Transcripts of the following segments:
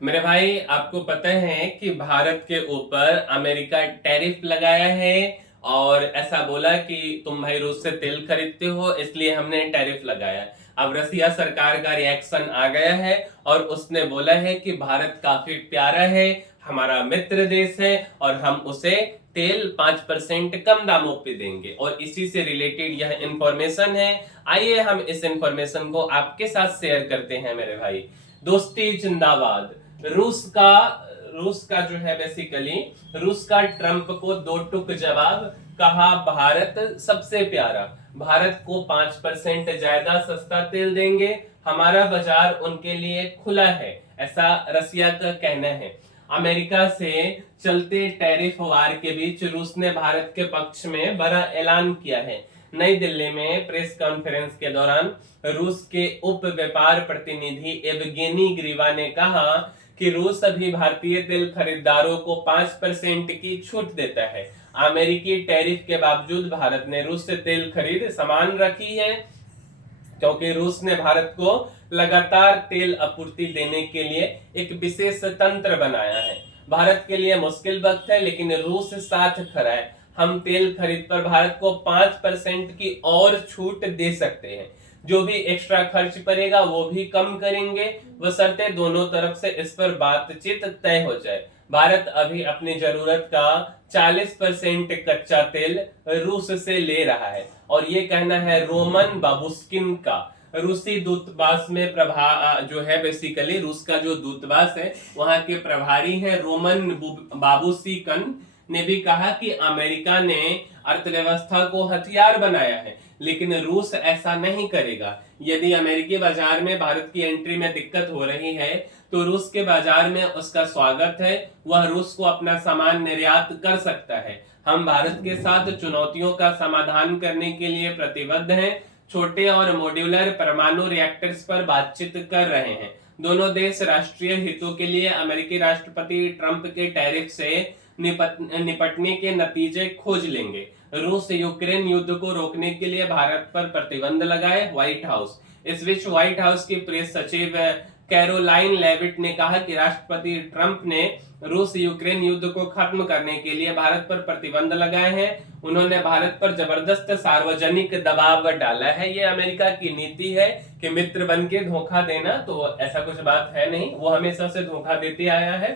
मेरे भाई, आपको पता है कि भारत के ऊपर अमेरिका टैरिफ लगाया है और ऐसा बोला कि तुम भाई रूस से तेल खरीदते हो इसलिए हमने टैरिफ लगाया। अब रसिया सरकार का रिएक्शन आ गया है और उसने बोला है कि भारत काफी प्यारा है, हमारा मित्र देश है और हम उसे तेल 5% कम दामों पे देंगे। और इसी से रिलेटेड यह इंफॉर्मेशन है। आइए हम इस इंफॉर्मेशन को आपके साथ शेयर करते हैं मेरे भाई। दोस्ती जिंदाबाद। रूस का रूस का जो है बेसिकली रूस का ट्रंप को दो टुक जवाब। कहा भारत सबसे प्यारा, भारत को 5% ज्यादा सस्ता तेल देंगे, हमारा बाजार उनके लिए खुला है, ऐसा रसिया का कहना है। अमेरिका से चलते टैरिफ वार के बीच रूस ने भारत के पक्ष में बड़ा ऐलान किया है। नई दिल्ली में प्रेस कॉन्फ्रेंस के दौरान रूस के उप व्यापार प्रतिनिधि एवगेनी ग्रीवा ने कहा कि रूस अभी भारतीय तेल खरीदारों को 5% की छूट देता है। अमेरिकी टैरिफ के बावजूद भारत ने रूस से तेल खरीद समान रखी है, क्योंकि रूस ने भारत को लगातार तेल आपूर्ति देने के लिए एक विशेष तंत्र बनाया है। भारत के लिए मुश्किल वक्त है लेकिन रूस साथ खड़ा है। हम तेल खरीद पर भारत को 5% की और छूट दे सकते हैं। जो भी एक्स्ट्रा खर्च पड़ेगा वो भी कम करेंगे, बशर्ते दोनों तरफ से इस पर बातचीत तय हो जाए। भारत अभी अपनी जरूरत का 40% कच्चा तेल रूस से ले रहा है और ये कहना है रोमन बाबुस्किन का। रूसी दूतावास में जो है बेसिकली रूस का जो दूतावास है वहां के प्रभारी हैं रोमन बाबुस्किन ने भी कहा कि अमेरिका ने अर्थव्यवस्था को हथियार बनाया है लेकिन रूस ऐसा नहीं करेगा। यदि अमेरिकी बाजार में भारत की एंट्री में दिक्कत हो रही है तो रूस के बाजार में उसका स्वागत है, वह रूस को अपना सामान निर्यात कर सकता है। हम भारत के साथ चुनौतियों का समाधान करने के लिए प्रतिबद्ध हैं। छोटे और मॉड्यूलर परमाणु रिएक्टर्स पर बातचीत कर रहे हैं। दोनों देश राष्ट्रीय हितों के लिए अमेरिकी राष्ट्रपति ट्रंप के टैरिफ से निपटने के नतीजे खोज लेंगे। रूस यूक्रेन युद्ध को रोकने के लिए भारत पर प्रतिबंध लगाए, व्हाइट हाउस। इस बीच व्हाइट हाउस की प्रेस सचिव कैरोलाइन लेविट ने कहा कि राष्ट्रपति ट्रंप ने रूस यूक्रेन युद्ध को खत्म करने के लिए भारत पर प्रतिबंध लगाए हैं। उन्होंने भारत पर जबरदस्त सार्वजनिक दबाव डाला है। ये अमेरिका की नीति है कि मित्र बन के धोखा देना, तो ऐसा कुछ बात है नहीं, वो हमेशा से धोखा देते आया है।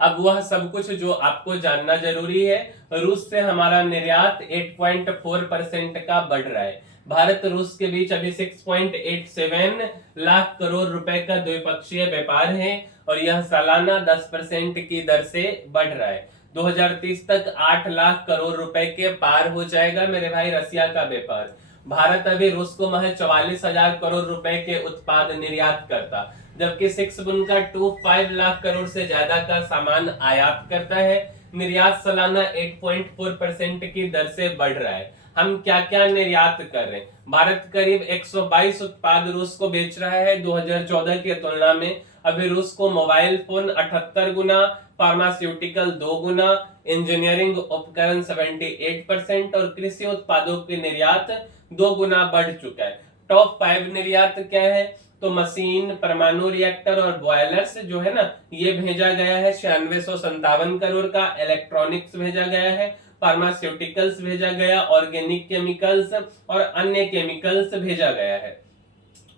अब वह सब कुछ जो आपको जानना जरूरी है। रूस से हमारा निर्यात 8.4% का बढ़ रहा है। भारत रूस के बीच अभी 6.87 लाख करोड़ रुपए का द्विपक्षीय व्यापार है और यह सालाना 10% की दर से बढ़ रहा है। 2030 तक 8 लाख करोड़ रुपए के पार हो जाएगा मेरे भाई रसिया का व्यापार। भारत अभी रूस को महज 44,000 करोड़ रुपए के उत्पाद निर्यात करता, जबकि 6.25 लाख करोड़ से ज्यादा का सामान आयात करता है। निर्यात सालाना 8.4% की दर से बढ़ रहा है। हम क्या क्या निर्यात कर रहे हैं? भारत करीब 122 उत्पाद रूस को बेच रहा है 2014 की तुलना में। अभी रूस को मोबाइल फोन 78 गुना, फार्मास्यूटिकल 2 गुना, इंजीनियरिंग उपकरण 78% और कृषि उत्पादों के निर्यात 2 गुना बढ़ चुका है। टॉप 5 निर्यात क्या है? तो मशीन, परमाणु रिएक्टर और बॉयलर्स जो है ना, ये भेजा गया है 9657 करोड़ का। इलेक्ट्रॉनिक्स भेजा गया है, फार्मास्यूटिकल्स भेजा गया, ऑर्गेनिक केमिकल्स और अन्य केमिकल्स भेजा गया है।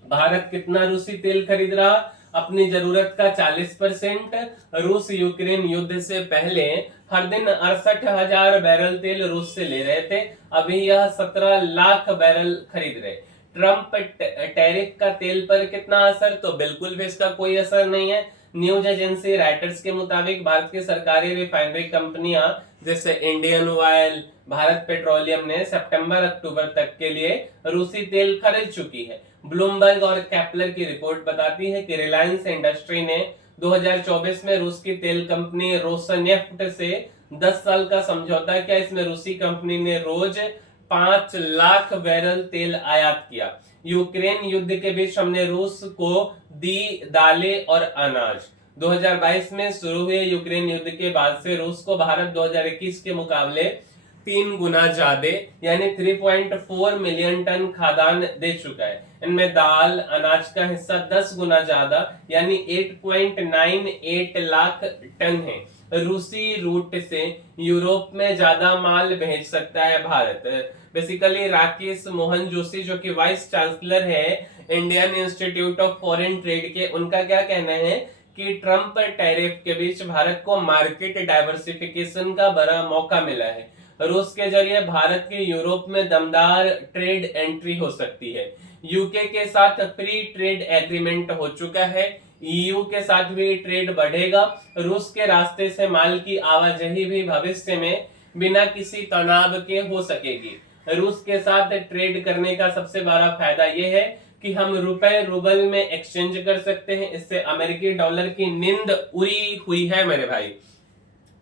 भारत कितना रूसी तेल खरीद रहा? अपनी जरूरत का 40%। रूस यूक्रेन युद्ध से पहले हर दिन 68,000 बैरल तेल रूस से ले रहे थे, अभी यह 17 लाख बैरल खरीद रहे। ट्रंप टैरिफ का तेल पर कितना असर? तो बिल्कुल भी इसका कोई असर नहीं है। न्यूज एजेंसी राइटर्स के मुताबिक भारत की सरकारी रिफाइनरी कंपनियां जैसे इंडियन ऑयल, भारत पेट्रोलियम ने सितंबर अक्टूबर तक के लिए रूसी तेल खरीद चुकी है। ब्लूमबर्ग और केपलर की रिपोर्ट बताती है कि रिलायंस इंडस्ट्री ने 2024 में रूस की तेल कंपनी रोसनेफ्ट से 10 साल का समझौता किया। इसमें रूसी कंपनी ने रोज 5 लाख बैरल तेल आयात किया। यूक्रेन युद्ध के बीच हमने रूस को दी दालें और अनाज। 2022 में शुरू हुए यूक्रेन युद्ध के बाद से रूस को भारत 2021 के मुकाबले 3 गुना ज्यादा यानी 3.4 मिलियन टन खाद्यान्न दे चुका है। इनमें दाल अनाज का हिस्सा 10 गुना ज्यादा यानी 8.98 लाख टन है। रूसी रूट से यूरोप में ज्यादा माल भेज सकता है भारत। बेसिकली राकेश मोहन जोशी जो कि वाइस चांसलर है Indian institute of foreign trade के, उनका क्या कहना है कि ट्रम्प टैरिफ के बीच भारत को मार्केट डाइवर्सिफिकेशन का बड़ा मौका मिला है। रूस के जरिए भारत के यूरोप में दमदार ट्रेड एंट्री हो सकती है। यूके के साथ फ्री ट्रेड एग्रीमेंट हो चुका है। ईयू के साथ भी ट्रेड बढ़ेगा। रूस के रास्ते से माल की आवाजाही भी भविष्य में बिना किसी तनाव के हो सकेगी। रूस के साथ ट्रेड करने का सबसे बड़ा फायदा यह है कि हम रुपए रूबल में एक्सचेंज कर सकते हैं। इससे अमेरिकी डॉलर की नींद उड़ी हुई है मेरे भाई।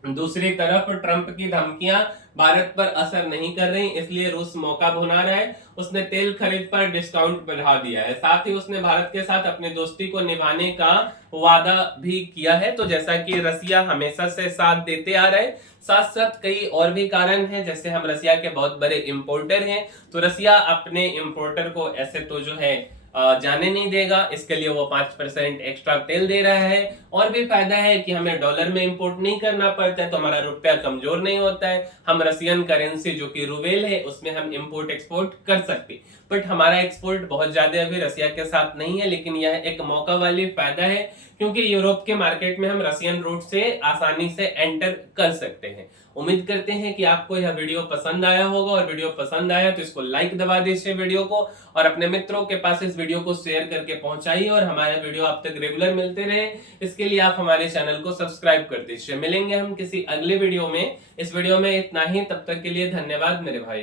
दूसरी तरफ ट्रंप की धमकियां भारत पर असर नहीं कर रही, इसलिए रूस मौका भुना रहा है। उसने तेल खरीद पर डिस्काउंट बढ़ा दिया है, साथ ही उसने भारत के साथ अपनी दोस्ती को निभाने का वादा भी किया है। तो जैसा कि रसिया हमेशा से साथ देते आ रहा है, साथ साथ कई और भी कारण हैं, जैसे हम रसिया के बहुत बड़े इंपोर्टर हैं, तो रसिया अपने इंपोर्टर को ऐसे तो जो है जाने नहीं देगा। इसके लिए वो 5% एक्स्ट्रा तेल दे रहा है। और भी फायदा है कि हमें डॉलर में इंपोर्ट नहीं करना पड़ता है, तो हमारा रुपया कमजोर नहीं होता है। हम रसियन करेंसी जो कि रूबेल है उसमें हम इंपोर्ट एक्सपोर्ट कर सकते, बट हमारा एक्सपोर्ट बहुत ज्यादा अभी रसिया के साथ नहीं है। लेकिन यह एक मौका वाली फायदा है, क्योंकि यूरोप के मार्केट में हम रसियन रूट से आसानी से एंटर कर सकते हैं। उम्मीद करते हैं कि आपको यह वीडियो पसंद आया होगा, और वीडियो पसंद आया तो इसको लाइक दबा दीजिए वीडियो को, और अपने मित्रों के पास इस वीडियो को शेयर करके पहुंचाइए, और हमारे वीडियो आप तक रेगुलर मिलते रहे इसके लिए आप हमारे चैनल को सब्सक्राइब कर दीजिए। मिलेंगे हम किसी अगले वीडियो में। इस वीडियो में इतना ही, तब तक के लिए धन्यवाद मेरे भाई।